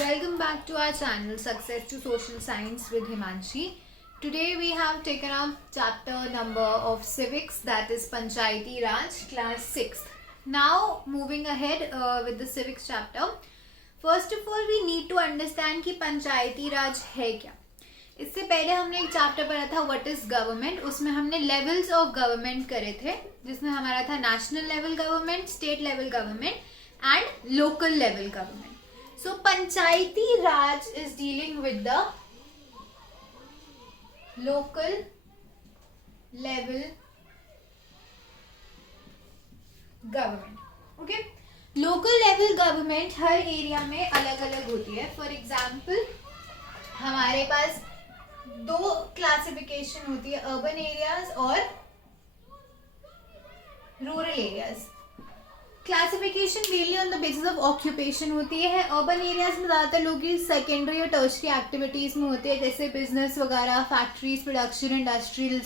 Welcome back to our channel Success to Social Science with Himanshi. Today we have taken up chapter number of civics, that is Panchayati Raj, class 6th. Now moving ahead with the civics chapter. First of all we need to understand कि पंचायती राज है क्या. इससे पहले हमने एक chapter पढ़ा था what is government. उसमें हमने लेवल्स ऑफ गवर्नमेंट करे थे, जिसमें हमारा था national level government, state level government and local level government. So Panchayati Raj is dealing with the local level government. Okay? Local level government her area में अलग अलग होती है. फॉर एग्जाम्पल हमारे पास दो क्लासिफिकेशन होती है, अर्बन एरियाज और rural areas. Classification mainly on the basis of occupation होती है. अर्बन एरियाज में ज़्यादातर लोग की सेकेंडरी और टर्शरी एक्टिविटीज़ में होते हैं, जैसे बिजनेस वगैरह, factories, production, industrial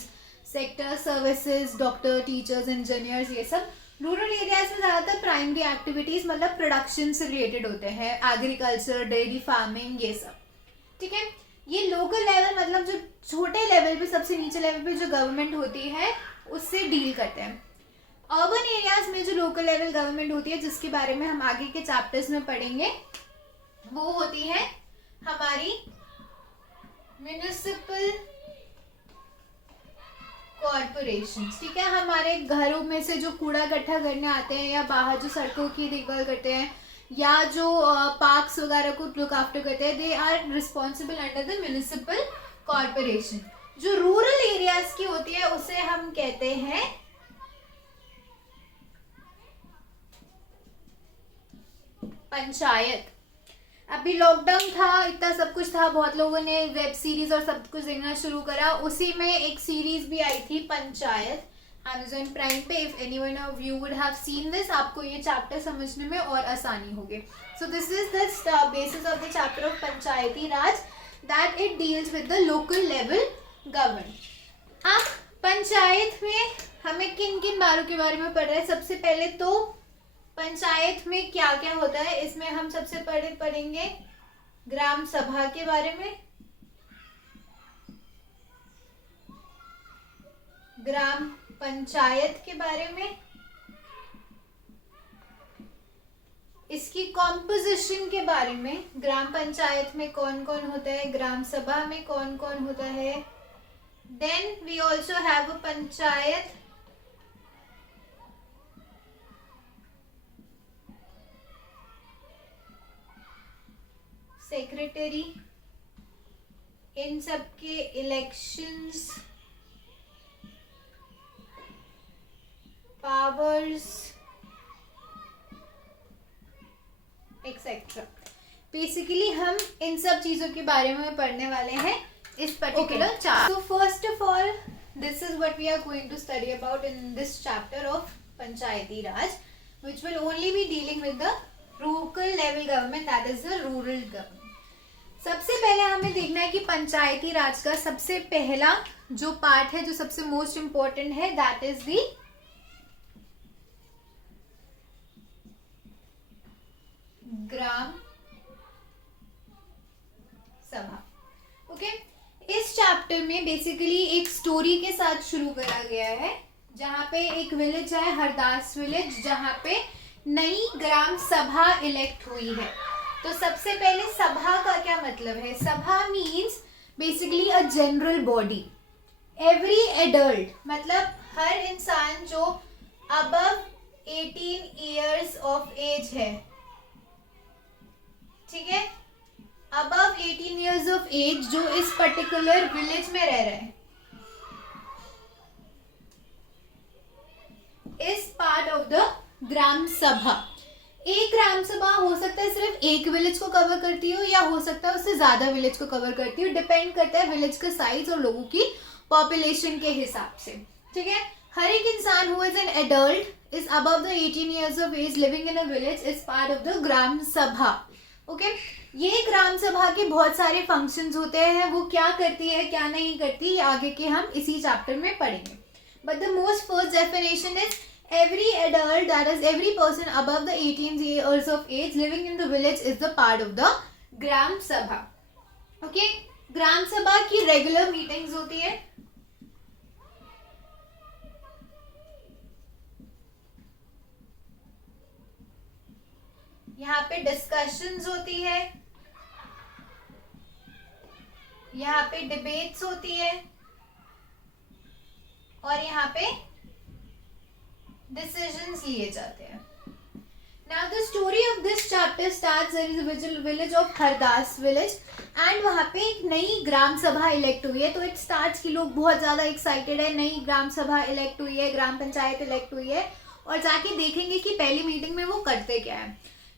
sector, services, doctor, teachers, engineers, ये सब. रूरल एरियाज में ज़्यादातर प्राइमरी एक्टिविटीज़ मतलब प्रोडक्शन से रिलेटेड होते हैं, एग्रीकल्चर, डेयरी फार्मिंग, ये सब. ठीक है. ये लोकल लेवल मतलब जो छोटे लेवल पे, सबसे नीचे लेवल पे जो गवर्नमेंट होती है उससे डील करते हैं. अर्बन एरियाज में जो लोकल लेवल गवर्नमेंट होती है, जिसके बारे में हम आगे के चैप्टर्स में पढ़ेंगे, वो होती है हमारी म्युनिसिपल कॉरपोरेशन. ठीक है. हमारे घरों में से जो कूड़ा इकट्ठा करने आते हैं, या बाहर जो सड़कों की देखभाल करते हैं, या जो पार्क्स वगैरह को लुक आफ्टर करते हैं, they are responsible under the municipal corporation. जो रूरल एरियाज की होती है उसे हम कहते हैं पंचायत. अभी लॉकडाउन था, इतना सब कुछ था, बहुत लोगों ने वेब सीरीज और सब कुछ देखना शुरू करा. उसी में एक सीरीज भी आई थी पंचायत, Amazon प्राइम पे. If anyone of you would have seen this, आपको ये चैप्टर समझने में और आसानी होगी. सो this is the basis of the chapter of panchayati Raj, that it deals with the local level government. अब पंचायत में हमें किन किन बारों के बारे में पढ़ रहे हैं. सबसे पहले तो पंचायत में क्या क्या होता है, इसमें हम सबसे पहले पढ़ेंगे ग्राम सभा के बारे में, ग्राम पंचायत के बारे में, इसकी कॉम्पोजिशन के बारे में, ग्राम पंचायत में कौन कौन होता है, ग्राम सभा में कौन कौन होता है. Then we also have a panchayat secretary, इन सब के इलेक्शंस, पावर्स एक्सेट्रा. बेसिकली हम इन सब चीजों के बारे में पढ़ने वाले हैं इस particular chapter. So first of all this is what we are going to study about in this chapter of panchayati raj, which will only be dealing with the local level government, that is the rural government. सबसे पहले हमें देखना है कि पंचायती राज का सबसे पहला जो पार्ट है, जो सबसे मोस्ट इंपॉर्टेंट है, that is the gram sabha. Okay. इस चैप्टर में बेसिकली एक स्टोरी के साथ शुरू करा गया है, जहां पे एक विलेज है, हरदास विलेज, जहां पे नई ग्राम सभा इलेक्ट हुई है. तो सबसे पहले सभा का क्या मतलब है. सभा means basically a general body. Every adult मतलब हर इंसान जो अबव 18 ईयर्स ऑफ एज है, ठीक है, अबव 18 ईयर्स ऑफ एज, जो इस पर्टिकुलर विलेज में रह रहे हैं, is part of the gram सभा. एक ग्राम सभा हो सकता है सिर्फ एक विलेज को कवर करती हो, या हो सकता है उससे ज्यादा विलेज को कवर करती हो. डिपेंड करता है विलेज का साइज और लोगों की पॉपुलेशन के हिसाब से. ठीक है. हर एक इंसान who is an adult is above the 18 years of age living in a village is part of the gram sabha. Okay. ये ग्राम सभा के बहुत सारे फंक्शंस होते हैं. वो क्या करती है, क्या नहीं करती, ये आगे के हम इसी चैप्टर में पढ़ेंगे. But the most first definition is every adult, that is every person above the 18 years of age living in the village is the part of the gram sabha. Okay, ग्राम सभा की रेगुलर मीटिंग्स होती है। यहाँ पे discussions होती है, यहाँ पे debates होती है और यहाँ पे डिसीजंस लिए जाते हैं। Now the story of this chapter starts there is a village of Hardas village and वहाँ पे एक नई ग्राम सभा इलेक्ट हुई है। तो इट स्टार्ट्स कि लोग बहुत ज़्यादा एक्साइटेड है, नई ग्राम सभा इलेक्ट हुई है, ग्राम पंचायत इलेक्ट हुई है और जाके देखेंगे कि पहली मीटिंग में वो करते क्या है।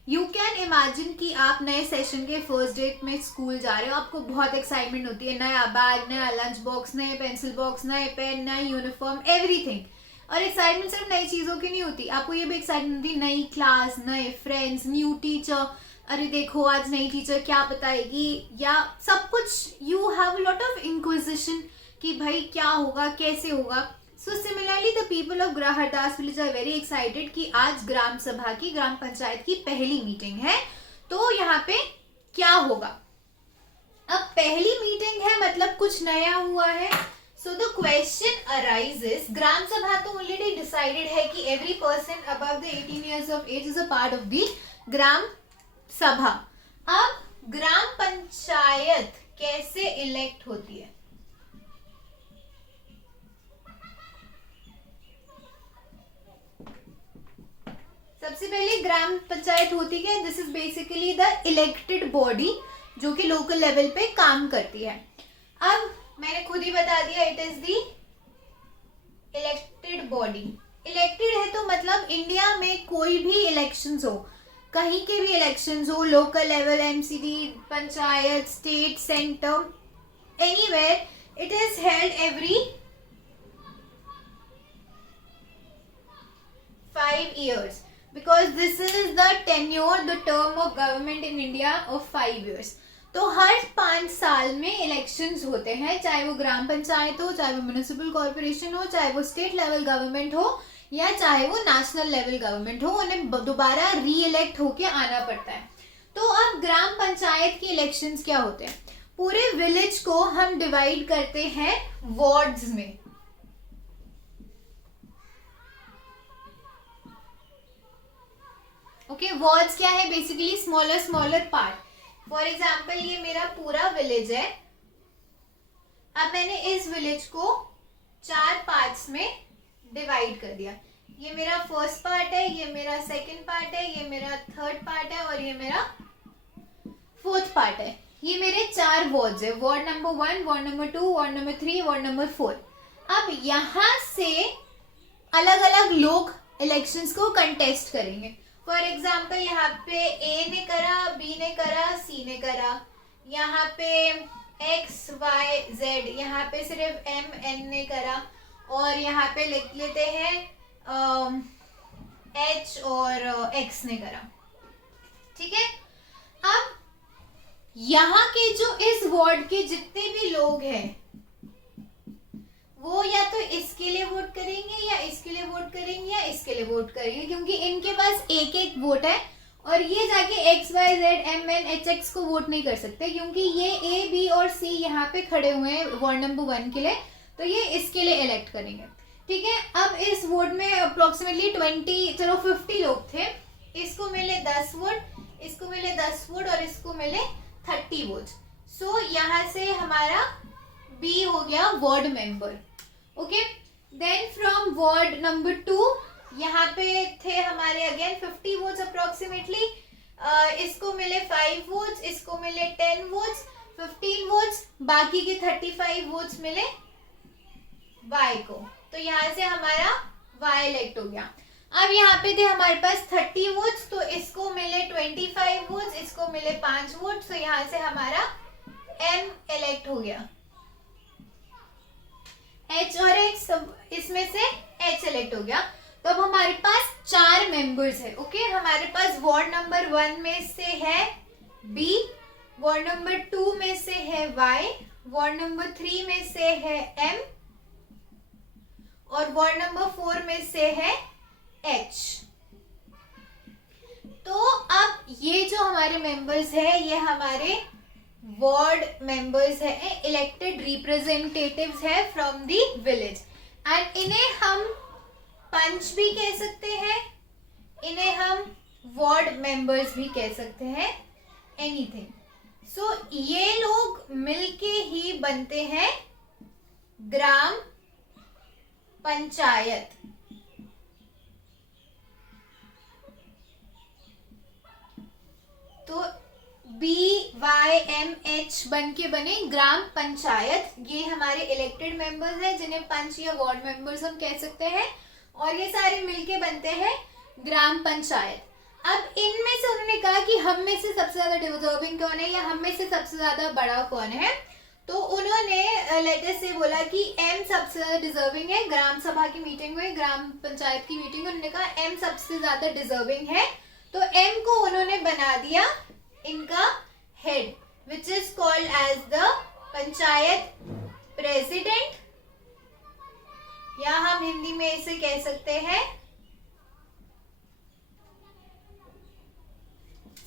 यू कैन इमेजिन कि आप नए सेशन के फर्स्ट डे में स्कूल जा रहे हो, आपको बहुत एक्साइटमेंट होती है, नया बैग, नया लंच बॉक्स, नए पेंसिल बॉक्स, नए पेन, नई यूनिफॉर्म, एवरीथिंग। और एक्साइटमेंट सिर्फ नई चीज़ों की नहीं होती, आपको ये भी एक्साइटमेंट होती है नई क्लास, नए फ्रेंड्स, न्यू टीचर, अरे देखो आज नई टीचर क्या बताएगी, या सब कुछ you have lot of inquisition कि भाई क्या होगा, कैसे होगा। So similarly the people of Hardas village are very excited कि आज ग्राम सभा की, ग्राम पंचायत की पहली मीटिंग है, तो यहाँ पे क्या होगा। अब पहली मीटिंग है मतलब कुछ नया हुआ है। So the question arises, ग्राम सभा तो ऑलरेडी डिसाइडेड है कि every person above the 18 years of age is a part of the ग्राम सभा। अब ग्राम पंचायत कैसे इलेक्ट होती है? सबसे पहले ग्राम पंचायत होती है, this is basically the elected body जो कि लोकल लेवल पे काम करती है। अब मैंने खुद ही बता दिया, it is the elected body. Elected है तो मतलब इंडिया में कोई भी इलेक्शंस हो, कहीं के भी इलेक्शंस हो, local level, MCD, panchayat, state, centre, anywhere, it is held every 5 years because this is the tenure, the term of government in India of 5 years। तो हर 5 साल में इलेक्शंस होते हैं, चाहे वो ग्राम पंचायत हो, चाहे वो म्युनिसिपल कॉर्पोरेशन हो, चाहे वो स्टेट लेवल गवर्नमेंट हो या चाहे वो नेशनल लेवल गवर्नमेंट हो, उन्हें दोबारा री इलेक्ट होके आना पड़ता है। तो अब ग्राम पंचायत के इलेक्शंस क्या होते हैं, पूरे विलेज को हम डिवाइड करते हैं वार्ड्स में। ओके, वार्ड्स क्या है, basically smaller smaller part. For example ये मेरा पूरा विलेज है, अब मैंने इस विलेज को 4 पार्ट्स में डिवाइड कर दिया। ये मेरा फर्स्ट पार्ट है, ये मेरा सेकंड पार्ट है, ये मेरा थर्ड पार्ट है और ये मेरा फोर्थ पार्ट है। ये मेरे 4 वार्ड्स है, ward number 1, ward number 2, ward number 3, ward number 4। अब यहाँ से अलग अलग लोग इलेक्शंस को कंटेस्ट करेंगे। फॉर एग्जाम्पल यहाँ पे ए ने करा, बी ने करा, सी ने करा, यहाँ पे एक्स वाई जेड, यहाँ पे सिर्फ एम एन ने करा और यहाँ पे लिख लेते हैं एच और एक्स ने करा। ठीक है, अब यहाँ के जो इस वार्ड के जितने भी लोग हैं वो या तो इसके लिए वोट करेंगे या इसके लिए वोट करेंगे या इसके लिए वोट करेंगे, क्योंकि इनके पास एक एक वोट है और ये जाके X Y Z M N H X को वोट नहीं कर सकते, क्योंकि ये ए बी और सी यहाँ पे खड़े हुए हैं वार्ड नंबर 1 के लिए, तो ये इसके लिए इलेक्ट करेंगे। ठीक है, अब इस वोट में अप्रोक्सीमेटली 50 लोग थे, इसको मिले 10 वोट, इसको मिले 10 वोट और इसको मिले 30 वोट। सो यहाँ से हमारा बी हो गया ward member. Okay, then from ward number 2 यहाँ पे थे हमारे अगेन 50 वोट्स अप्रोक्सीमेटली, इसको मिले 5 वोट्स, इसको मिले 10 वोट्स, 15 वोट्स, बाकी के 35 वोट्स मिले वाई को, तो यहाँ से हमारा वाई इलेक्ट हो गया। अब यहाँ पे थे हमारे पास 30 वोट्स, तो इसको मिले 25 वोट्स, इसको मिले 5 वोट्स, तो यहाँ से हमारा एम इलेक्ट हो गया। एच और एक्स, इसमें से एच सेलेक्ट हो गया। तो अब हमारे पास 4 मेंबर्स है। ओके, हमारे पास वार्ड नंबर 1 में से है बी, वार्ड नंबर 2 में से है वाई, वार्ड नंबर 3 में से है एम और वार्ड नंबर 4 में से है एच। तो अब ये जो हमारे मेंबर्स है ये हमारे वार्ड मेंबर्स है, इलेक्टेड रिप्रेजेंटेटिव्स है फ्रॉम द विलेज, एंड इन्हें हम पंच भी कह सकते हैं, इन्हें हम वार्ड मेंबर्स भी कह सकते हैं, एनीथिंग। सो ये लोग मिलके ही बनते हैं ग्राम पंचायत। तो BYMH बन के बने ग्राम पंचायत। ये हमारे इलेक्टेड मेंबर्स हैं जिन्हें पंच या वार्ड मेंबर्स हम कह सकते हैं, और ये सारे मिलके बनते हैं ग्राम पंचायत। अब इनमें से उन्होंने कहा कि हम में से सबसे ज्यादा डिजर्विंग कौन है या हम में से सबसे ज्यादा बड़ा कौन है, तो उन्होंने लेटर से बोला कि एम सबसे ज्यादा डिजर्विंग है। ग्राम सभा की मीटिंग में, ग्राम पंचायत की मीटिंग में उन्होंने कहा एम सबसे ज्यादा डिजर्विंग है, तो एम को उन्होंने बना दिया इनका head, which is called as the panchayat president, या हम हिंदी में इसे कह सकते हैं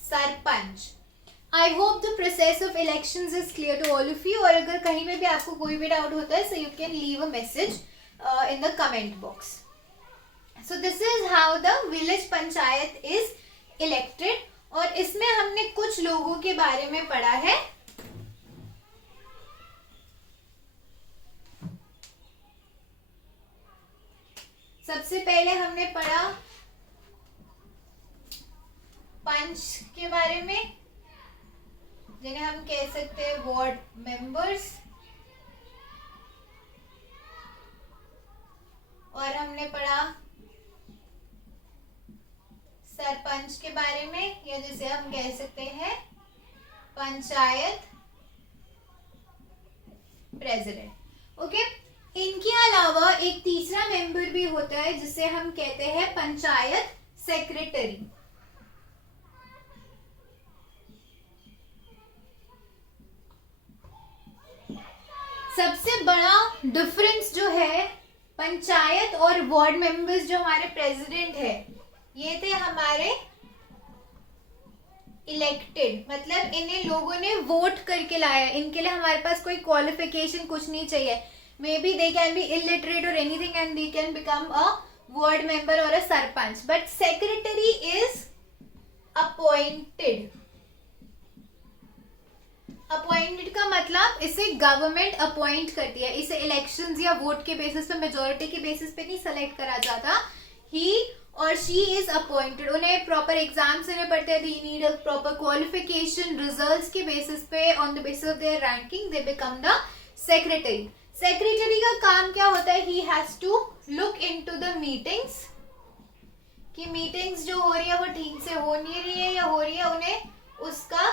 sarpanch. I hope the process of elections is clear to all of you, और अगर कहीं में भी आपको कोई भी डाउट होता है, so you can leave a message in the comment box. So this is how the village panchayat is elected, और इसमें हमने कुछ लोगों के बारे में पढ़ा है। सबसे पहले हमने पढ़ा पंच के बारे में, जिन्हें हम कह सकते हैं वार्ड मेंबर्स, और हमने पढ़ा सरपंच के बारे में, या जिसे हम कह सकते हैं पंचायत प्रेसिडेंट। ओके, इनके अलावा एक तीसरा मेंबर भी होता है जिसे हम कहते हैं पंचायत सेक्रेटरी। सबसे बड़ा डिफरेंस जो है पंचायत और वार्ड मेंबर्स जो हमारे प्रेसिडेंट है, ये थे हमारे इलेक्टेड, मतलब इन्हें लोगों ने वोट करके लाया। इनके लिए हमारे पास कोई क्वालिफिकेशन कुछ नहीं चाहिए। Maybe they can be illiterate और anything and they can become a ward member और a sarpanch, but secretary is appointed. Appointed का मतलब इसे गवर्नमेंट अपॉइंट करती है, इसे इलेक्शंस या वोट के बेसिस पे, मेजोरिटी के बेसिस पे नहीं सेलेक्ट करा जाता। ही और शी इज अपॉइंटेड। उन्हें प्रॉपर एग्जाम्स देने पड़ते हैं, they need a proper qualification, results के बेसिस पे, on the basis of their ranking they become the secretary. Secretary का काम क्या होता है? He has to look into the meetings, कि मीटिंग्स जो हो रही है वो ठीक से हो नहीं रही है या हो रही है, उन्हें उसका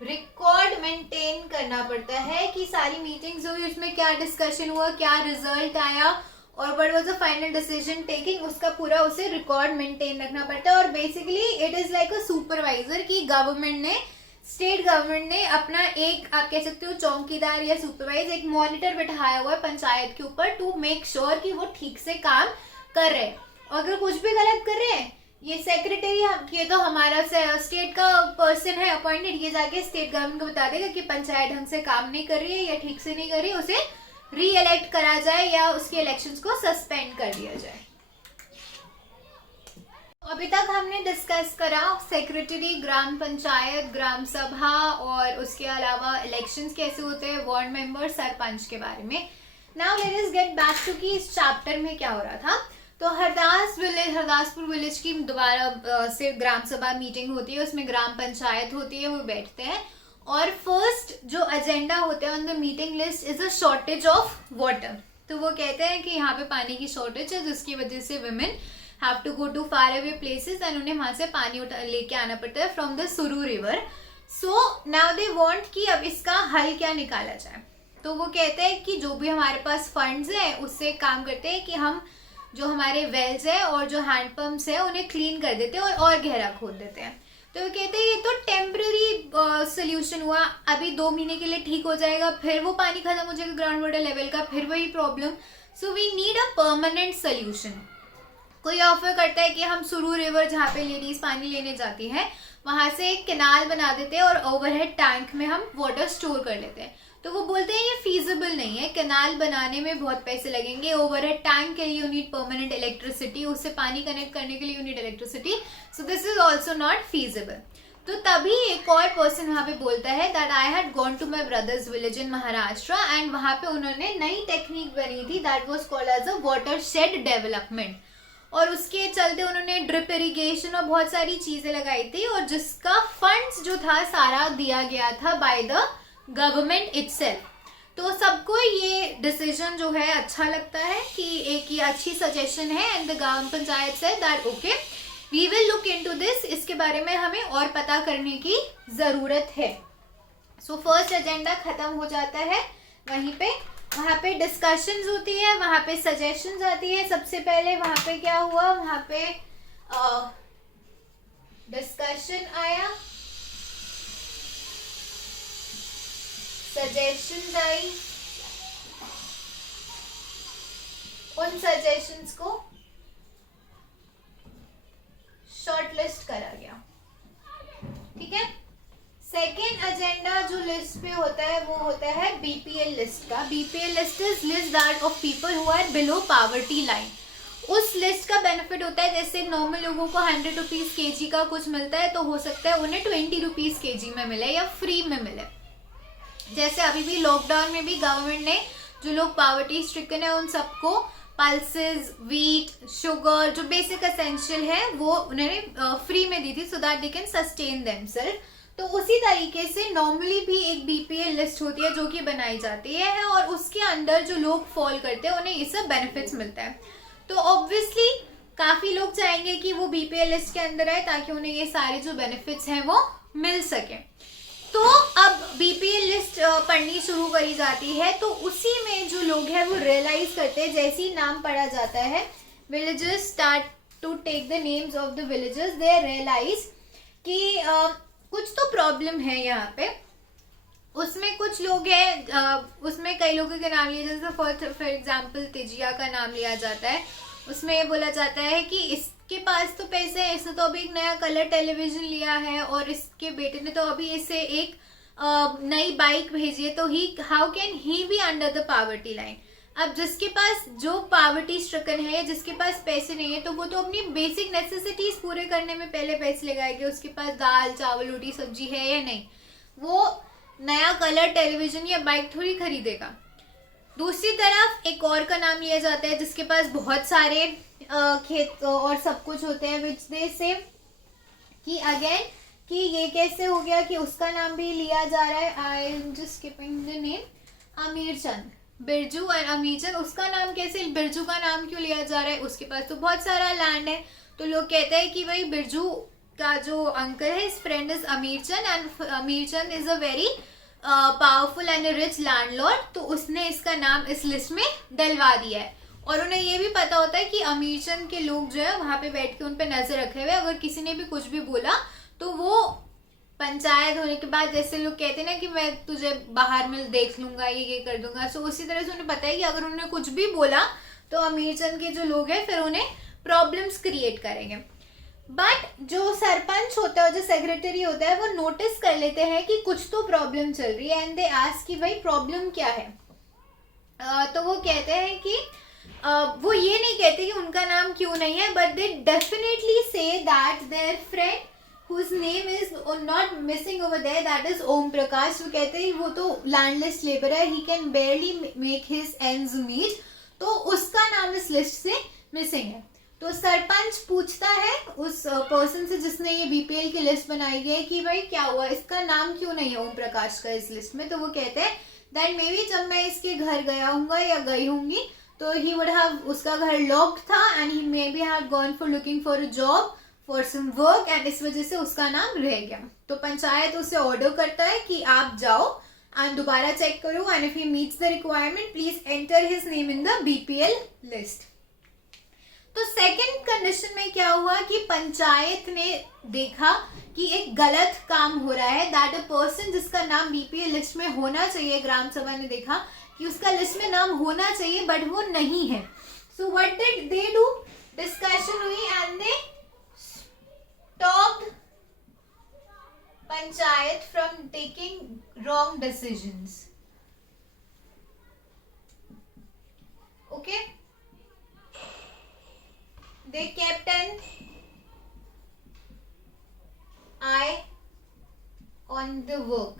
रिकॉर्ड मेंटेन करना पड़ता है कि सारी मीटिंग्स हुई, उसमें क्या डिस्कशन हुआ, क्या रिजल्ट आया और what was the final decision taking, उसका पूरा उसे रिकॉर्ड मेंटेन रखना पड़ता है। और basically it is like a supervisor, कि गवर्नमेंट ने, स्टेट गवर्नमेंट ने अपना एक, आप कह सकते हो चौकीदार या सुपरवाइज, एक मॉनिटर बिठाया हुआ है पंचायत के ऊपर टू मेक श्योर कि वो ठीक से काम कर रहे हैं। अगर कुछ भी गलत कर रहे हैं, ये सेक्रेटरी, ये तो हमारा स्टेट का पर्सन है अपॉइंटेड, ये जाके स्टेट गवर्नमेंट को बता देगा कि पंचायत ढंग से काम नहीं कर रही है या ठीक से नहीं कर रही है, उसे री इलेक्ट करा जाए या उसके इलेक्शंस को सस्पेंड कर दिया जाए। अभी तक हमने डिस्कस करा सेक्रेटरी, ग्राम पंचायत, ग्राम सभा और उसके अलावा इलेक्शंस कैसे होते हैं, वार्ड मेंबर, सरपंच के बारे में। Now let us get back to कि इस चैप्टर में क्या हो रहा था। तो हरदासपुर विलेज की दोबारा से ग्राम सभा मीटिंग होती है, उसमें ग्राम पंचायत होती है, वो बैठते हैं, और फर्स्ट जो एजेंडा होता है on the meeting list is a shortage of water. तो वो कहते हैं कि यहाँ पे पानी की शॉर्टेज है, जिसकी वजह से women have to go to far away places and उन्हें वहां से पानी लेके आना पड़ता है from the Suru river. So now they want कि अब इसका हल क्या निकाला जाए। तो वो कहते हैं कि जो भी हमारे पास फंड्स हैं उससे काम करते हैं कि हम जो हमारे वेल्स है और जो हैंडपम्प्स है उन्हें क्लीन कर देते हैं और गहरा खोद देते हैं। तो वो कहते हैं ये तो टेम्पररी सोल्यूशन हुआ, अभी 2 महीने के लिए ठीक हो जाएगा, फिर वो पानी खत्म हो जाएगा ग्राउंड वाटर लेवल का, फिर वही problem. So we need a permanent solution. कोई ऑफर करता है कि हम सुरू रिवर जहाँ पे लेडीज पानी लेने जाती हैं वहां से एक कैनाल बना देते हैं और ओवरहेड टैंक में हम वाटर स्टोर कर लेते हैं। तो वो बोलते हैं ये फीजिबल नहीं है, कैनाल बनाने में बहुत पैसे लगेंगे, ओवरहेड टैंक के लिए यू नीड परमानेंट इलेक्ट्रिसिटी, उससे पानी कनेक्ट करने के लिए you need electricity, so this is also not feasible. तो तभी एक और पर्सन वहाँ पे बोलता है that I had gone to my brother's village in Maharashtra and वहाँ पे उन्होंने नई टेक्निक बनी थी that was called as a watershed development, और उसके चलते उन्होंने ड्रिप इरिगेशन और बहुत सारी चीजें लगाई थी और जिसका फंड्स जो था सारा दिया गया था बाय द गवर्नमेंट इटसेल्फ। तो सबको ये डिसीजन जो है अच्छा लगता है कि एक ये अच्छी सजेशन है एंड द ग्राम पंचायत से that okay we will look into this, इसके बारे में हमें और पता करने की जरूरत है। सो फर्स्ट एजेंडा खत्म हो जाता है वहीं पे, वहाँ पे डिस्कशंस होती है, वहाँ पे सजेशंस आती है। सबसे पहले वहाँ पे क्या हुआ, वहाँ पे डिस्कशन आया, सजेशंस आई, उन सजेशंस को शॉर्टलिस्ट करा गया। ठीक है, सेकेंड एजेंडा जो लिस्ट पे होता है वो होता है बीपीएल लिस्ट का। BPL list is list that of people who are below poverty line. उस लिस्ट का बेनिफिट होता है जैसे नॉर्मल लोगों को 100 रुपीज केजी का कुछ मिलता है तो हो सकता है उन्हें 20 रुपीज केजी में मिले या फ्री में मिले। जैसे अभी भी लॉकडाउन में भी गवर्नमेंट ने जो लोग पॉवर्टी स्ट्रिकन है उन सबको पल्सेस, वीट, शुगर जो बेसिक एसेंशियल है वो उन्होंने फ्री में दी थी so that they can sustain themselves. तो उसी तरीके से नॉर्मली भी एक बीपीएल लिस्ट होती है जो कि बनाई जाती है और उसके अंदर जो लोग फॉल करते हैं उन्हें ये सब बेनिफिट्स मिलता है। तो ऑब्वियसली काफ़ी लोग चाहेंगे कि वो बीपीएल लिस्ट के अंदर आए ताकि उन्हें ये सारे जो बेनिफिट्स हैं वो मिल सके। तो अब बीपीएल लिस्ट पढ़नी शुरू करी जाती है तो उसी में जो लोग हैं वो रियलाइज करते हैं, जैसे ही नाम पढ़ा जाता है villages start to take the names of the villages, they realize कि कुछ तो प्रॉब्लम है यहाँ पे। उसमें कुछ लोग हैं, उसमें कई लोगों के नाम लिए, जैसे फॉर एग्जाम्पल तिजिया का नाम लिया जाता है। उसमें बोला जाता है कि इसके पास तो पैसे हैं, इसने तो अभी एक नया कलर टेलीविजन लिया है और इसके बेटे ने तो अभी इसे एक नई बाइक भेजी है, तो he how can he be under the poverty line. अब जिसके पास जो पॉवर्टी स्ट्रिकन है, जिसके पास पैसे नहीं है, तो वो तो अपनी बेसिक नेसेसिटीज पूरे करने में पहले पैसे लगाएंगे। उसके पास दाल चावल रोटी सब्जी है या नहीं, वो नया कलर टेलीविजन या बाइक थोड़ी खरीदेगा। दूसरी तरफ एक और का नाम लिया जाता है जिसके पास बहुत सारे खेत और सब कुछ होते हैं, विच दे से कि अगेन कि ये कैसे हो गया कि उसका नाम भी लिया जा रहा है। I am just skipping the name, Aamir Chand, Birju और अमीर चंद। उसका नाम कैसे, बिरजू का नाम क्यों लिया जा रहा है, उसके पास तो बहुत सारा लैंड है। तो लोग कहते हैं कि भाई बिरजू का जो अंकल है, हिज फ्रेंड इज अमीर Chand and Amir Chand is a very powerful and rich landlord, तो उसने इसका नाम इस लिस्ट में डलवा दिया है। और उन्हें ये भी पता होता है कि अमीर चंद के लोग जो है वहाँ पे बैठ के उन पे नजर रखे हुए, अगर किसी ने भी कुछ भी बोला तो वो पंचायत होने के बाद जैसे लोग कहते हैं ना कि मैं तुझे बाहर में देख लूंगा, ये कर दूंगा, सो उसी तरह से उन्हें पता है कि अगर उन्होंने कुछ भी बोला तो अमीर चंद के जो लोग हैं फिर उन्हें प्रॉब्लम्स क्रिएट करेंगे। बट जो सरपंच होता है, जो सेक्रेटरी होता है, वो नोटिस कर लेते हैं कि कुछ तो प्रॉब्लम चल रही है एंड दे आस्क कि भाई प्रॉब्लम क्या है। तो वो कहते हैं कि वो ये नहीं कहते कि उनका नाम क्यों नहीं है, but they definitely say that there friend whose name is not missing over there, that is Om Prakash. वो कहते हैं वो तो लैंडलेस लेबर है, he can barely make his ends meet, तो उसका नाम इस लिस्ट से मिसिंग है। तो सरपंच पूछता है उस पर्सन से जिसने ये बीपीएल की लिस्ट बनाई है कि भाई क्या हुआ, इसका नाम क्यों नहीं है ओम प्रकाश का इस लिस्ट में। तो वो कहते हैं दैट मे बी जब मैं इसके घर गया हूँगा या गई होंगी तो ही वुड हैव, उसका घर लॉक्ड था and he may be have gone for looking for a job for some work and इस वजह से उसका नाम रह गया। तो पंचायत उसे ऑर्डर करता है कि आप जाओ एंड दोबारा चेक करो and if he meets the requirement please enter his name in the BPL list. तो सेकंड कंडीशन में क्या हुआ कि पंचायत ने देखा कि एक गलत काम हो रहा है, दैट अ पर्सन जिसका नाम बीपीएल लिस्ट में होना चाहिए, ग्राम सभा ने देखा कि उसका लिस्ट में नाम होना चाहिए बट वो नहीं है। So what did they do, discussion हुई and they stopped panchayat from taking wrong decisions. Okay, they kept an eye on the work.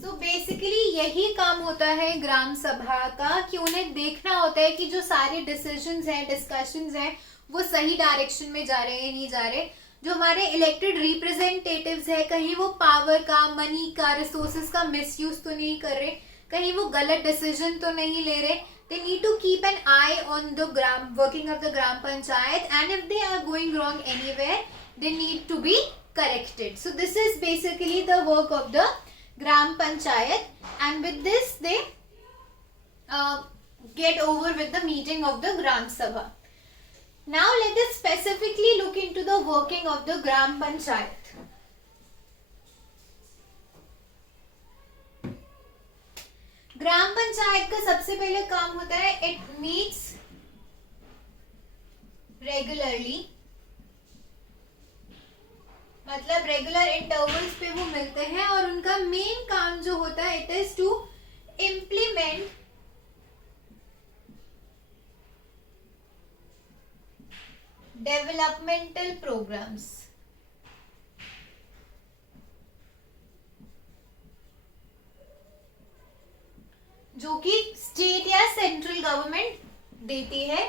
So basically यही काम होता है ग्राम सभा का कि उन्हें देखना होता है कि जो सारे डिसीजंस हैं, डिस्कशंस हैं, वो सही डायरेक्शन में जा रहे हैं नहीं जा रहे. जो हमारे इलेक्टेड रिप्रेजेंटेटिव्स है कहीं वो पावर का, मनी का, रिसोर्सेज का मिसयूज तो नहीं कर रहे, कहीं वो गलत डिसीजन तो नहीं ले रहे. They need to keep an eye on the working of the gram panchayat, and if they are going wrong anywhere, they need to be corrected. So this is basically the work of the gram panchayat, and with this they get over with the meeting of the gram sabha. Now let us specifically look into the working of the gram panchayat. ग्राम पंचायत का सबसे पहले काम होता है it meets regularly, मतलब regular intervals पे वो मिलते हैं और उनका मेन काम जो होता है it is to implement developmental programs. जो कि स्टेट या सेंट्रल गवर्नमेंट देती है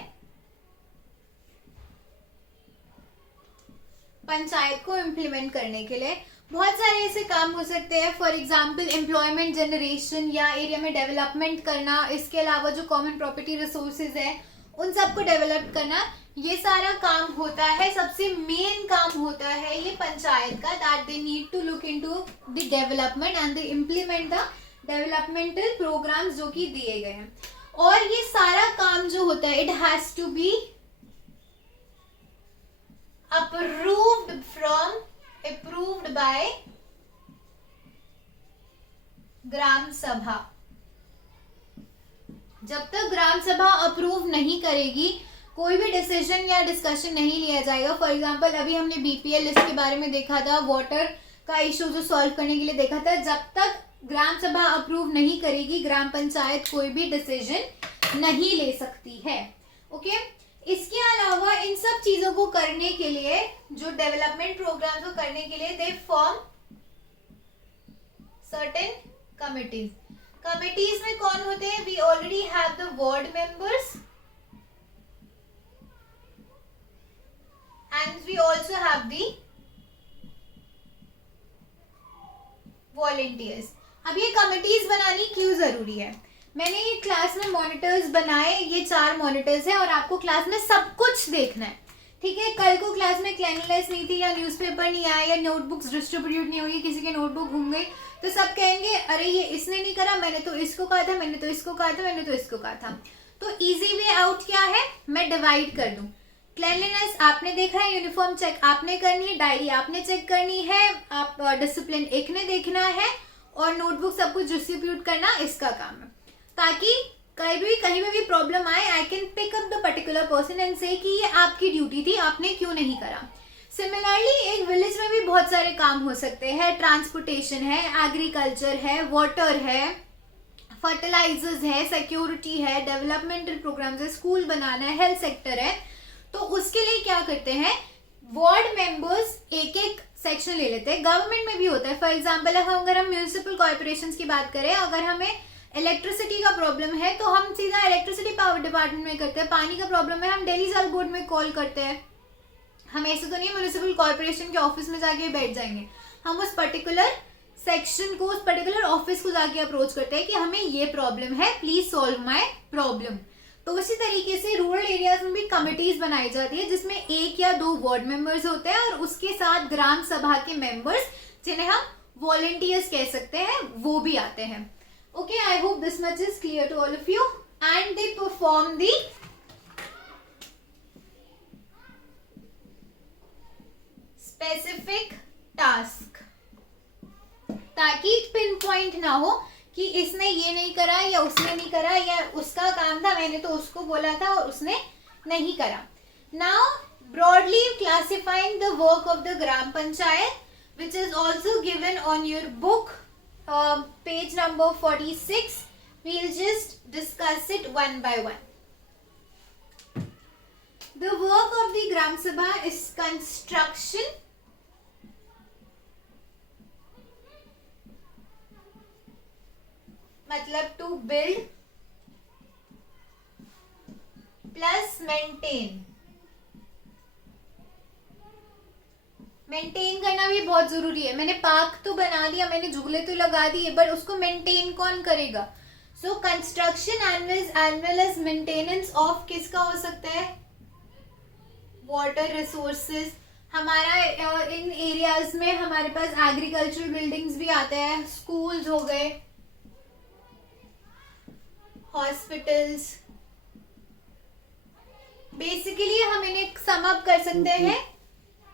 पंचायत को इम्प्लीमेंट करने के लिए. बहुत सारे ऐसे काम हो सकते हैं, फॉर एग्जांपल एम्प्लॉयमेंट जनरेशन या एरिया में डेवलपमेंट करना, इसके अलावा जो कॉमन प्रॉपर्टी रिसोर्सेज है उन सबको डेवलप करना, ये सारा काम होता है. सबसे मेन काम होता है ये पंचायत का, that they need to look into the development and they implement the developmental programs जो कि दिए गए हैं. और ये सारा काम जो होता है it has to be approved by gram sabha. जब तक ग्राम सभा अप्रूव नहीं करेगी कोई भी डिसीजन या डिस्कशन नहीं लिया जाएगा. फॉर एग्जांपल अभी हमने बीपीएल लिस्ट के बारे में देखा था, वाटर का इशू जो सॉल्व करने के लिए देखा था. जब तक ग्राम सभा अप्रूव नहीं करेगी ग्राम पंचायत कोई भी डिसीजन नहीं ले सकती है. ओके, इसके अलावा इन सब चीजों को करने के लिए, जो डेवलपमेंट प्रोग्राम को करने के लिए they form certain committees. Committees में कौन होते हैं? We already have the ward members and we also have the volunteers. अब ये कमिटीज बनानी क्यों जरूरी है? मैंने ये क्लास में मॉनिटर्स बनाए, ये 4 मॉनिटर्स हैं और आपको क्लास में सब कुछ देखना है. ठीक है, कल को क्लास में क्लीनलीनेस नहीं थी या न्यूज़पेपर नहीं आया या नोटबुक्स डिस्ट्रीब्यूट नहीं हुई, किसी के नोटबुक घूम गई, तो सब कहेंगे अरे ये इसने नहीं करा, मैंने तो इसको कहा था, मैंने तो इसको कहा था, मैंने तो इसको कहा था. तो इजी वे आउट क्या है? मैं डिवाइड कर दूं. क्लीनलीनेस आपने देखा है, यूनिफॉर्म चेक आपने करनी है, डायरी आपने चेक करनी है, आप डिसिप्लिन एक ने देखना है और नोटबुक सब कुछ डिस्ट्रीब्यूट करना इसका काम है. ताकि कहीं भी प्रॉब्लम आए, I can pick up the particular person and say कि ये आपकी ड्यूटी थी, आपने क्यों नहीं करा. सिमिलरली एक विलेज में भी बहुत सारे काम हो सकते हैं. ट्रांसपोर्टेशन है, एग्रीकल्चर है, वाटर है, फर्टिलाइजर्स है, सिक्योरिटी है, डेवलपमेंटल प्रोग्राम्स है, स्कूल बनाना है, हेल्थ सेक्टर है. तो उसके लिए क्या करते हैं, वार्ड मेंबर्स एक एक सेक्शन ले लेते हैं. गवर्नमेंट में भी होता है. फॉर एग्जांपल अगर हम म्यूनिसिपल कॉर्पोरेशंस की बात करें, अगर हमें इलेक्ट्रिसिटी का प्रॉब्लम है तो हम सीधा इलेक्ट्रिसिटी पावर डिपार्टमेंट में करते हैं. पानी का प्रॉब्लम है हम दिल्ली जल बोर्ड में कॉल करते हैं. हम ऐसे तो नहीं म्यूनिसिपल कॉर्पोरेशन के ऑफिस में जाके बैठ जाएंगे, हम उस पर्टिकुलर सेक्शन को, उस पर्टिकुलर ऑफिस को जाके अप्रोच करते हैं कि हमें ये प्रॉब्लम है, प्लीज सॉल्व माय प्रॉब्लम. तो उसी तरीके से रूरल एरियाज में भी कमिटीज बनाई जाती है जिसमें 1 या 2 वार्ड मेंबर्स होते हैं और उसके साथ ग्राम सभा के मेंबर्स, जिन्हें हम वॉलेंटियर्स कह सकते हैं, वो भी आते हैं. Okay, I hope this much is clear to all of you. And they perform the specific task. ताकि पिन पॉइंट ना हो कि इसने ये नहीं करा या उसने नहीं करा या उसका काम था, मैंने तो उसको बोला था और उसने नहीं करा. Now broadly classifying the work of the gram panchayat, which is also given on your book, page number 46. We'll just discuss it one by one. The work of the gram sabha is construction, मतलब to build plus maintain. Maintain करना भी बहुत जरूरी है. मैंने park तो बना दिया, मैंने झूले तो लगा दिए, बट उसको मेंटेन कौन करेगा? So construction as well as maintenance of किसका हो सकता है? Water resources. हमारा इन एरियाज में हमारे पास एग्रीकल्चरल बिल्डिंग्स भी आते हैं, स्कूल्स हो गए, हॉस्पिटल्स. बेसिकली हम इन्हें सम अप कर सकते हैं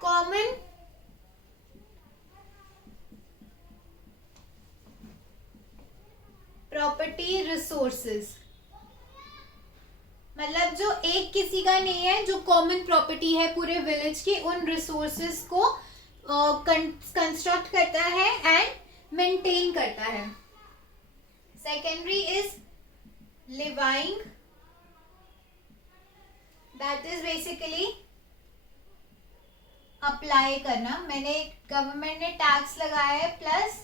कॉमन प्रॉपर्टी रिसोर्सेज. मतलब जो एक किसी का नहीं है, जो कॉमन प्रॉपर्टी है पूरे विलेज की, उन रिसोर्सेज को कंस्ट्रक्ट करता है एंड मेंटेन करता है. Secondary is living, that is basically apply करना. मैंने गवर्नमेंट ने टैक्स लगाया है प्लस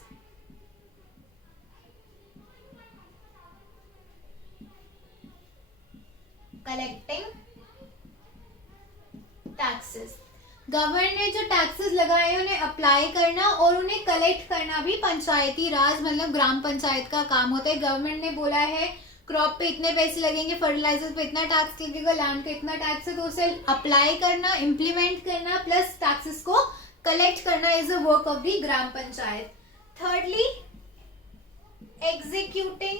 कलेक्टिंग टैक्सेस. गवर्नमेंट ने जो टैक्सेस लगाए हैं उन्हें अप्लाई करना और उन्हें कलेक्ट करना भी पंचायती राज मतलब ग्राम पंचायत का काम होता है. गवर्नमेंट ने बोला है क्रॉप पे इतने पैसे लगेंगे, फर्टिलाइजर पे इतना टैक्स लगेगा, लैंड पे इतना टैक्स है, तो उसे अप्लाई करना, इम्प्लीमेंट करना प्लस टैक्सेस को कलेक्ट करना is a work of the gram panchayat. Thirdly executing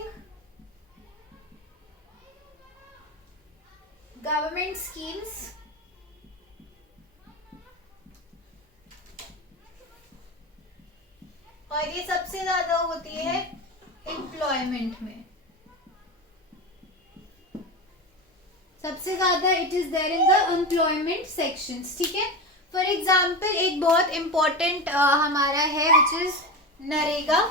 government schemes. और ये सबसे ज्यादा होती है एम्प्लॉयमेंट में, सबसे ज्यादा it is there in the employment sections. ठीक है. फॉर एग्जाम्पल एक बहुत इंपॉर्टेंट हमारा है which is NREGA.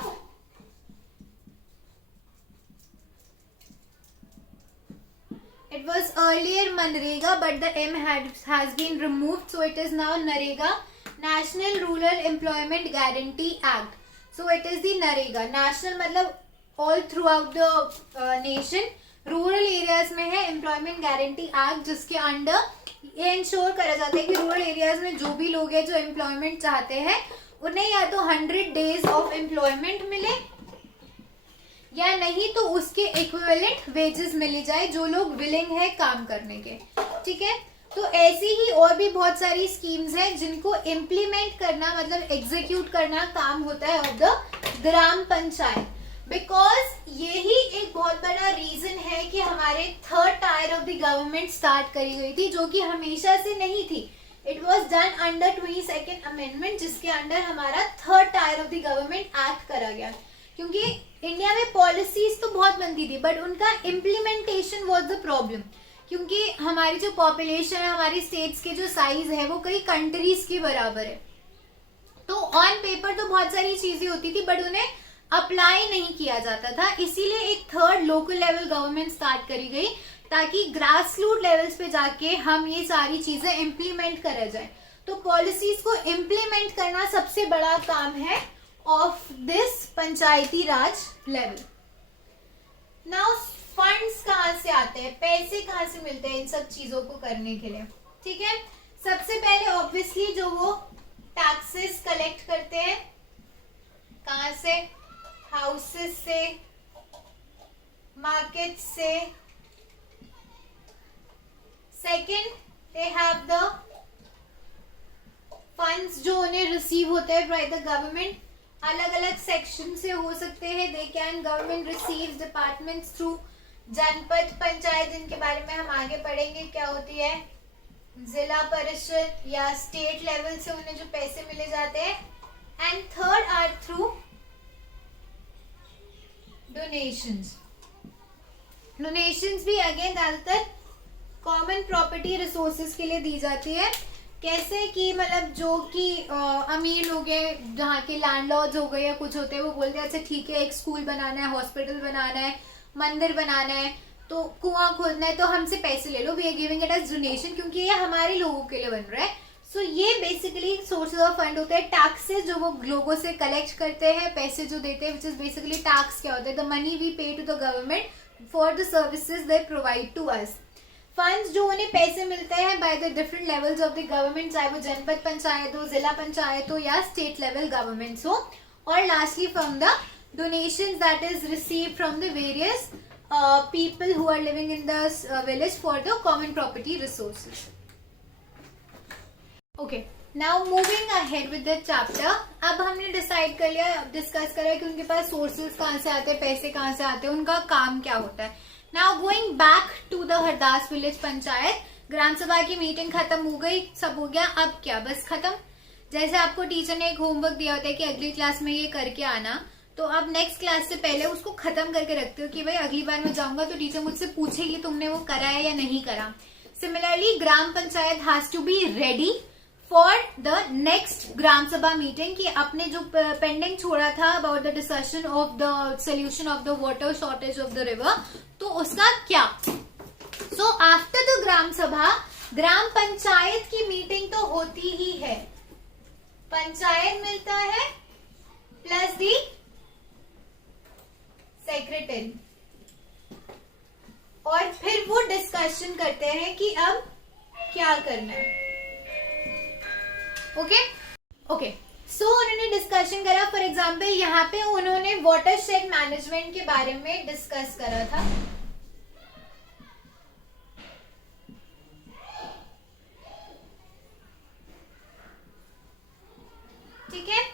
It was earlier Manrega, but the M has been removed, so it is now Narega, National Rural Employment Guarantee Act. So it is the Narega. National मतलब all throughout the nation. Rural areas में है employment guarantee act, जिसके under ये ensure करा जाता है कि rural areas में जो भी लोग हैं जो एम्प्लॉयमेंट चाहते हैं उन्हें या तो 100 डेज ऑफ एम्प्लॉयमेंट मिले या नहीं तो उसके इक्विवेलेंट वेजेस मिले जाए जो लोग विलिंग है काम करने के. ठीक है. तो ऐसी ही और भी बहुत सारी स्कीम्स हैं जिनको इम्प्लीमेंट करना मतलब एग्जीक्यूट करना काम होता है of the gram panchayat. Because यही एक बहुत बड़ा रीजन है कि हमारे third tier of the government start करी गई थी, जो कि हमेशा से नहीं थी. It was done under 22nd amendment, जिसके अंडर हमारा third tier of the government act करा गया. क्योंकि इंडिया में पॉलिसीज तो बहुत बनती थी बट उनका इम्प्लीमेंटेशन वाज द प्रॉब्लम. क्योंकि हमारी जो पॉपुलेशन है, हमारी स्टेट्स के जो साइज है वो कई कंट्रीज के बराबर है, तो ऑन पेपर तो बहुत सारी चीजें होती थी बट उन्हें अप्लाई नहीं किया जाता था. इसीलिए एक third local level government start करी गई ताकि ग्रास रूट लेवल्स पे जाके हम ये सारी चीजें इम्प्लीमेंट करा जाए. तो पॉलिसीज को इम्प्लीमेंट करना सबसे बड़ा काम है of this Panchayati Raj level. Now funds कहाँ से आते हैं, पैसे कहाँ से मिलते हैं इन सब चीजों को करने के लिए. ठीक है. सबसे पहले ऑब्वियसली जो वो टैक्सेस कलेक्ट करते हैं, कहाँ से? हाउसेस से, मार्केट से. Second, they have the funds जो उन्हें रिसीव होते हैं बाय द गवर्नमेंट. अलग अलग सेक्शन से हो सकते हैं. They can government receive departments through जनपद पंचायत, जिनके बारे में हम आगे पढ़ेंगे क्या होती है, जिला परिषद या स्टेट लेवल से उन्हें जो पैसे मिले जाते हैं. And third are through donations. Donations भी अगेन ज्यादातर कॉमन प्रॉपर्टी रिसोर्सेज के लिए दी जाती है। कैसे कि मतलब जो कि अमीर लोग हैं, जहाँ के लैंडलॉर्ड्स हो गए या कुछ होते हैं, वो बोलते हैं अच्छा ठीक है एक स्कूल बनाना है, हॉस्पिटल बनाना है, मंदिर बनाना है, तो कुआं खोदना है, तो हमसे पैसे ले लो, we are giving it as donation, क्योंकि ये हमारे लोगों के लिए बन रहा है। सो ये बेसिकली सोर्सेज ऑफ फंड होते हैं, टैक्सेस जो वो लोगों से कलेक्ट करते हैं, पैसे जो देते हैं, विच इज बेसिकली टैक्स क्या होता है, the money we pay to the government for the services they provide to us. Funds जो उन्हें पैसे मिलते हैं by the different levels of the government, चाहे वो जनपद पंचायत हो, जिला पंचायत हो या स्टेट लेवल गवर्नमेंट्स हो, और lastly from the donations that is received from the various people who are living in the village for the common property resources. Okay, now moving ahead with the chapter. अब हमने decide कर लिया, discuss करा कि उनके पास sources कहाँ से आते हैं, पैसे कहाँ से आते हैं, उनका काम क्या होता है। Now going back to the Hardas village panchayat, gram sabha की मीटिंग खत्म हो गई, सब हो गया, अब क्या बस खत्म। जैसे आपको टीचर ने एक होमवर्क दिया होता है कि अगली क्लास में ये करके आना, तो अब नेक्स्ट क्लास से पहले उसको खत्म करके रखते हो कि भाई अगली बार मैं जाऊंगा तो टीचर मुझसे पूछेगी तुमने वो करा है या नहीं करा। Similarly gram panchayat has to be ready for the next gram sabha meeting, कि अपने जो पेंडिंग छोड़ा था about the discussion of the solution of the water shortage of the river, तो उसका क्या। सो आफ्टर द ग्राम सभा, ग्राम पंचायत की मीटिंग तो होती ही है, पंचायत मिलता है प्लस दी सेक्रेटरी, और फिर वो डिस्कशन करते हैं कि अब क्या करना है। ओके, सो उन्होंने डिस्कशन करा। फॉर एग्जाम्पल यहाँ पे उन्होंने वाटरशेड मैनेजमेंट के बारे में डिस्कस करा था। ठीक है,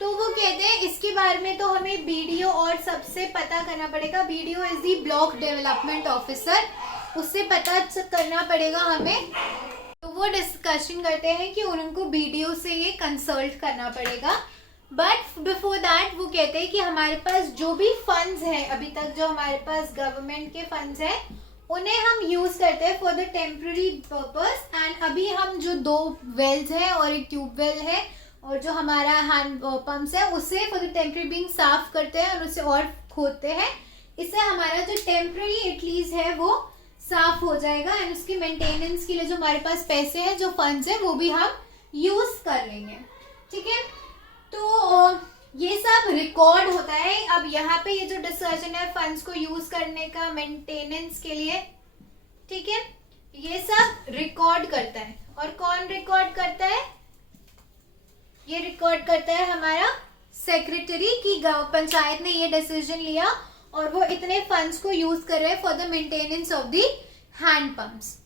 तो वो कहते हैं इसके बारे में तो हमें बीडीओ और सबसे पता करना पड़ेगा। BDO is the block development officer, उससे पता करना पड़ेगा हमें। तो वो डिस्कशन करते हैं कि उनको बीडीओ से ये कंसल्ट करना पड़ेगा। बट बिफोर दैट वो कहते हैं कि हमारे पास जो भी फंड्स हैं अभी तक, जो हमारे पास गवर्नमेंट के फंड्स हैं, उन्हें हम यूज करते हैं for the temporary purpose. And अभी हम जो 2 वेल्स हैं और एक ट्यूबवेल है और जो हमारा हैंड पंप्स है, उसे फॉर द टेम्पररी बीइंग साफ करते हैं और उसे और खोदते हैं। इससे हमारा जो टेम्पररी एटलीस्ट है वो साफ हो जाएगा, एंड उसकी मेंटेनेंस के लिए जो हमारे पास पैसे हैं, जो फंड्स हैं, वो भी हम यूज कर लेंगे। ठीक है, तो ये सब रिकॉर्ड होता है। अब यहाँ पे ये जो डिस्कशन है फंड्स को यूज करने का मेंटेनेंस के लिए, ठीक है, ये सब रिकॉर्ड करता है। और कौन रिकॉर्ड करता है? ये रिकॉर्ड करता है हमारा सेक्रेटरी, की पंचायत ने ये डिसीजन लिया और वो इतने फंड्स को यूज कर रहे हैं for the maintenance of the hand pumps.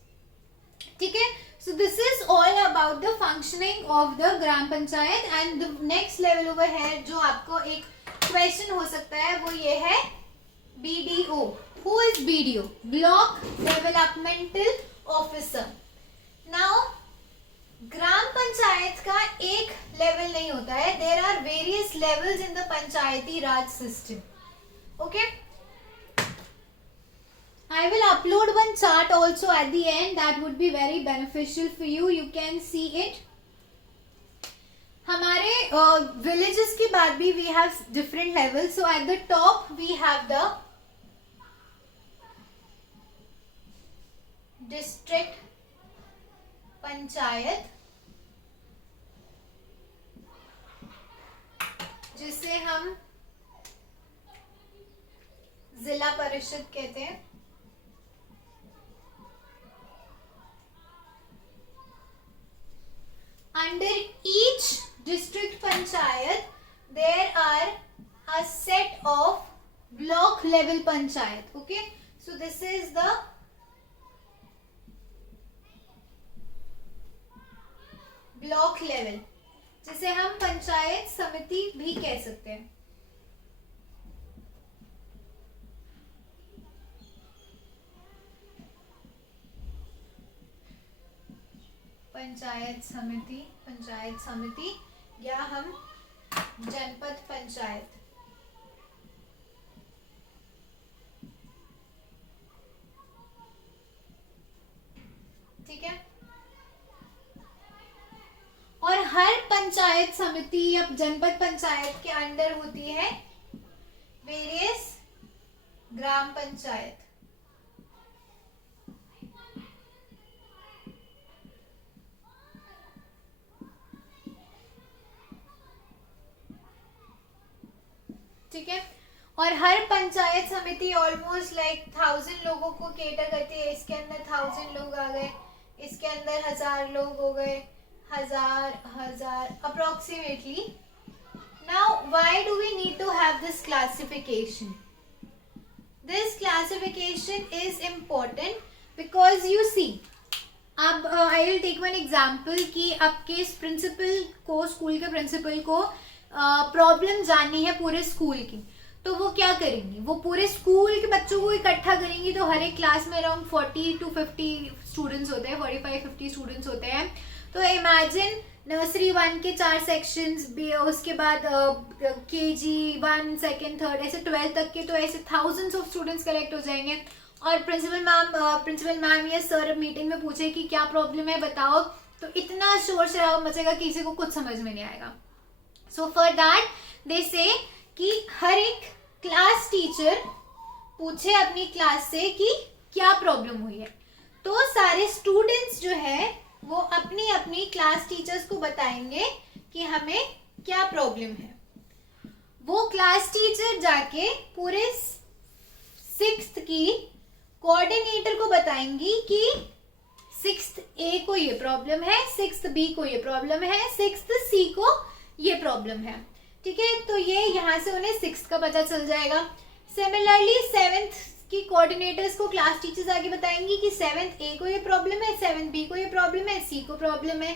ठीक है, सो this is all about the functioning of the gram panchayat. And the next level over है जो आपको एक क्वेश्चन हो सकता है, वो ये है BDO. Who is BDO? Block developmental officer. Now gram panchayat का एक लेवल नहीं होता है, there are various levels in the panchayati raj system. Okay, I will upload one chart also at the end that would be very beneficial for you. You can see it. हमारे villages के बाद भी we have different levels. So at the top we have the district panchayat, जिसे हम जिला परिषद कहते हैं। Under each district panchayat there are a set of block level panchayat. Okay, so this is the block level, जिसे हम पंचायत समिति भी कह सकते हैं। पंचायत समिति या हम जनपद पंचायत। ठीक है। और हर पंचायत समिति या जनपद पंचायत के अंडर होती है वेरियस ग्राम पंचायत। ठीक है। और हर पंचायत समिति ऑलमोस्ट लाइक 1000 लोगों को केटर करती है। इसके अंदर 1000 लोग आ गए, इसके अंदर 1000 लोग हो गए, 1000 approximately. Now why do we need to have this classification? This classification is important because you see, अब I will take one example कि आपके प्रिंसिपल को, स्कूल के प्रिंसिपल को प्रॉब्लम जाननी है पूरे स्कूल की, तो वो क्या करेंगी? वो पूरे स्कूल के बच्चों को इकट्ठा करेंगी। तो हर एक क्लास में अराउंड 40 to 50 स्टूडेंट्स होते हैं, 45-50 स्टूडेंट्स होते हैं। तो इमेजिन नर्सरी 1 के 4 सेक्शंस, उसके बाद KG 1, 2nd, 3rd, ऐसे 12 तक के, तो ऐसे thousands ऑफ स्टूडेंट्स कलेक्ट हो जाएंगे। और प्रिंसिपल मैम या सर मीटिंग में पूछे कि क्या प्रॉब्लम है बताओ, तो इतना शोर शराबा मचेगा कि किसी को कुछ समझ में नहीं आएगा। सो फॉर दैट दे से कि हर एक क्लास टीचर पूछे अपनी क्लास से कि क्या प्रॉब्लम हुई है। तो सारे स्टूडेंट्स जो है वो अपनी अपनी क्लास टीचर्स को बताएंगे कि हमें क्या प्रॉब्लम है। वो क्लास टीचर जाके पूरे 6th की कोऑर्डिनेटर को बताएंगी कि 6th A को ये प्रॉब्लम है, 6th B को ये प्रॉब्लम है, 6th C को ये प्रॉब्लम है। ठीक है, तो ये यहाँ से उन्हें 6th का पता चल जाएगा। सिमिलरली 7th की कोऑर्डिनेटर्स को क्लास टीचर्स आगे बताएंगी कि 7th A को ये प्रॉब्लम है, 7th B को ये प्रॉब्लम है, C को प्रॉब्लम है।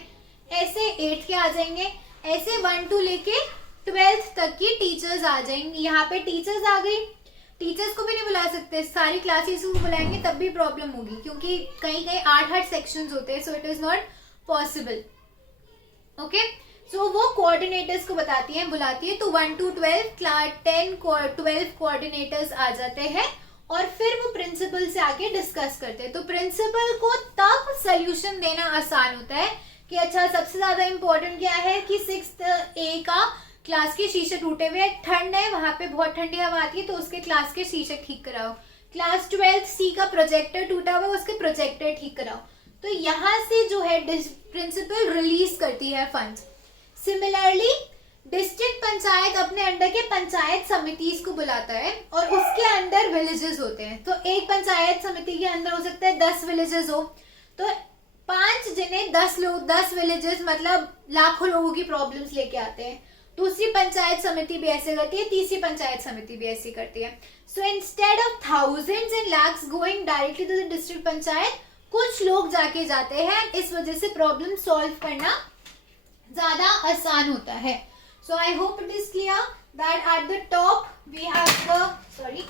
ऐसे 8th के आ जाएंगे, ऐसे 1 to लेके 12th तक की टीचर्स आ जाएंगी। यहाँ पे टीचर्स आ गई, टीचर्स को भी नहीं बुला सकते, सारी क्लासेस को बुलाएंगे तब भी प्रॉब्लम होगी, क्योंकि कहीं कहीं 8 सेक्शंस होते हैं, so it is not possible. Okay, so वो कोऑर्डिनेटर्स को बताती हैं, बुलाती है। तो 1 to 12 12 कोऑर्डिनेटर्स आ जाते हैं और फिर वो प्रिंसिपल से आके डिस्कस करते हैं। तो प्रिंसिपल को तब सोल्यूशन देना आसान होता है कि अच्छा सबसे ज्यादा इंपॉर्टेंट क्या है कि 6th A का क्लास के शीशे टूटे हुए, ठंड है, वहां पे बहुत ठंडी हवा आती है, तो उसके क्लास के शीशे ठीक कराओ। क्लास 12th C का प्रोजेक्टर टूटा हुआ, उसके प्रोजेक्टर ठीक कराओ। तो यहाँ से जो है प्रिंसिपल रिलीज करती है फंड्स। सिमिलरली डिस्ट्रिक्ट पंचायत अपने अंडर के पंचायत समितिस को बुलाता है और उसके अंदर विलेजेस होते हैं। तो एक पंचायत समिति के अंदर हो सकता है 10 विलेजेस हो, तो 5 जिन्हें 10 लोग, 10 विलेजेस मतलब लाखों लोगों की प्रॉब्लम्स लेके आते हैं। दूसरी पंचायत समिति भी ऐसे करती है, तीसरी पंचायत समिति भी ऐसी करती है। So instead of thousands and lakhs going directly to the district panchayat, कुछ लोग जाके जाते हैं। इस वजह से प्रॉब्लम सॉल्व करना ज्यादा आसान होता है। So I hope it is clear that at the top we have the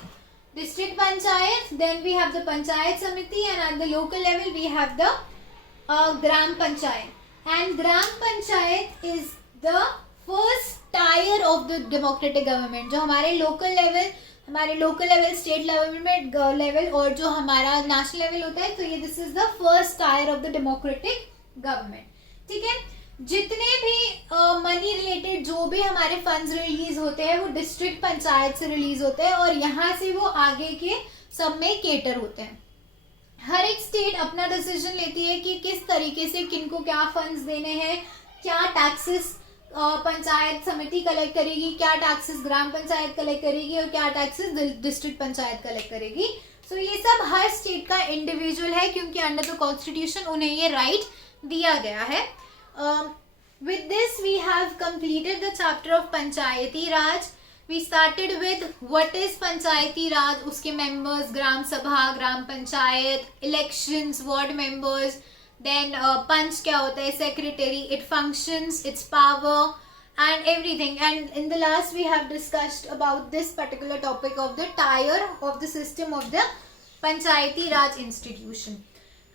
district panchayat, then we have the panchayat samiti, and at the local level we have the gram panchayat. And gram panchayat is the first tier of the democratic government. जो हमारे local level state level और जो हमारा national level होता है, तो ये this is the first tier of the democratic government. ठीक है, जितने भी मनी रिलेटेड जो भी हमारे फंड्स रिलीज होते हैं वो डिस्ट्रिक्ट पंचायत से रिलीज होते हैं और यहाँ से वो आगे के सब में केटर होते हैं। हर एक स्टेट अपना डिसीजन लेती है कि किस तरीके से किनको क्या फंड्स देने हैं, क्या टैक्सेस पंचायत समिति कलेक्ट करेगी, क्या टैक्सेस ग्राम पंचायत कलेक्ट करेगी और क्या टैक्सेस डिस्ट्रिक्ट पंचायत कलेक्ट करेगी। सो ये सब हर स्टेट का इंडिविजुअल है, क्योंकि अंडर द कॉन्स्टिट्यूशन उन्हें ये राइट दिया गया है। With this we have completed the chapter of Panchayati Raj. We started with what is Panchayati Raj, उसके members, ग्राम सभा, ग्राम panchayat, elections, ward members, then पंच क्या होता है, secretary, it functions, its power and everything. And in the last we have discussed about this particular topic of the tier of the system of the Panchayati Raj institution.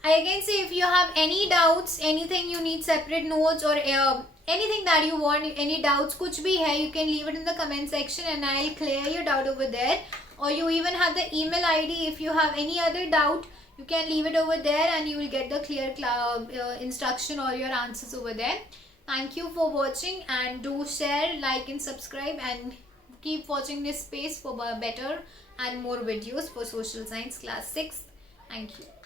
I again say, if you have any doubts, anything you need separate notes or anything that you want, any doubts कुछ भी है, you can leave it in the comment section and I'll clear your doubt over there. Or you even have the email ID. If you have any other doubt, You can leave it over there and you will get the clear instruction or your answers over there. Thank you for watching, and do share, like and subscribe, and keep watching this space for better and more videos for social science class 6. Thank you.